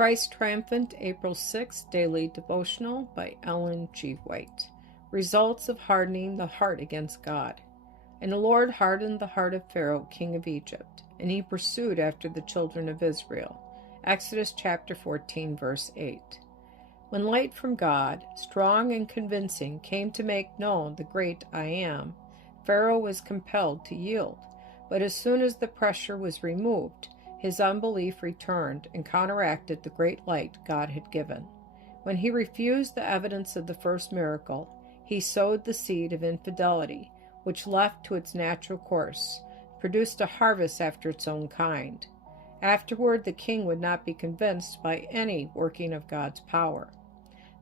Christ Triumphant, April 6, Daily Devotional by Ellen G. White. Results of hardening the heart against God. And the Lord hardened the heart of Pharaoh, king of Egypt, and he pursued after the children of Israel. Exodus chapter 14, verse 8. When light from God, strong and convincing, came to make known the great I Am, Pharaoh was compelled to yield. But as soon as the pressure was removed, his unbelief returned and counteracted the great light God had given. When he refused the evidence of the first miracle, he sowed the seed of infidelity, which, left to its natural course, produced a harvest after its own kind. Afterward, the king would not be convinced by any working of God's power.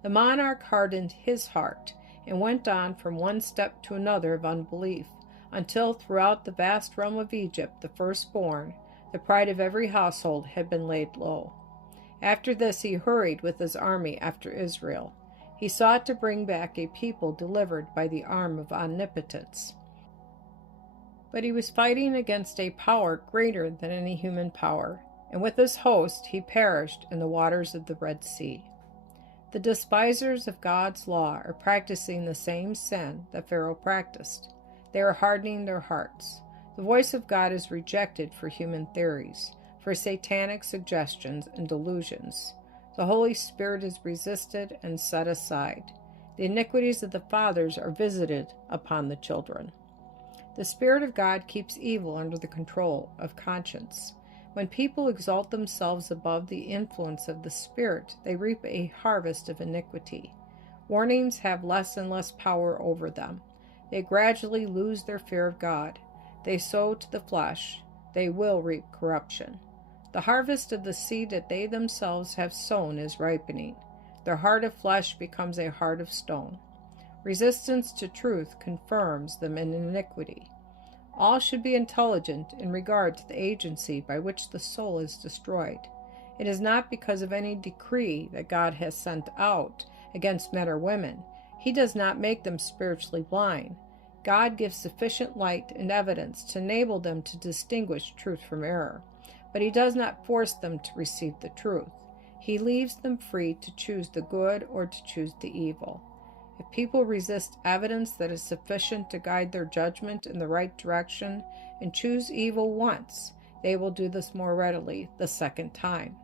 The monarch hardened his heart and went on from one step to another of unbelief, until throughout the vast realm of Egypt the firstborn, the pride of every household, had been laid low. After this he hurried with his army after Israel. He sought to bring back a people delivered by the arm of omnipotence. But he was fighting against a power greater than any human power, and with his host he perished in the waters of the Red Sea. The despisers of God's law are practicing the same sin that Pharaoh practiced. They are hardening their hearts. The voice of God is rejected for human theories, for satanic suggestions and delusions. The Holy Spirit is resisted and set aside. The iniquities of the fathers are visited upon the children. The Spirit of God keeps evil under the control of conscience. When people exalt themselves above the influence of the Spirit, they reap a harvest of iniquity. Warnings have less and less power over them. They gradually lose their fear of God. They sow to the flesh, they will reap corruption. The harvest of the seed that they themselves have sown is ripening. Their heart of flesh becomes a heart of stone. Resistance to truth confirms them in iniquity. All should be intelligent in regard to the agency by which the soul is destroyed. It is not because of any decree that God has sent out against men or women. He does not make them spiritually blind. God gives sufficient light and evidence to enable them to distinguish truth from error, but he does not force them to receive the truth. He leaves them free to choose the good or to choose the evil. If people resist evidence that is sufficient to guide their judgment in the right direction and choose evil once, they will do this more readily the second time.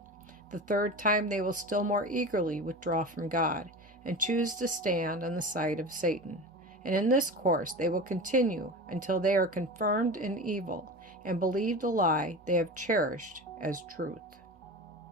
The third time they will still more eagerly withdraw from God and choose to stand on the side of Satan. And in this course they will continue until they are confirmed in evil and believe the lie they have cherished as truth.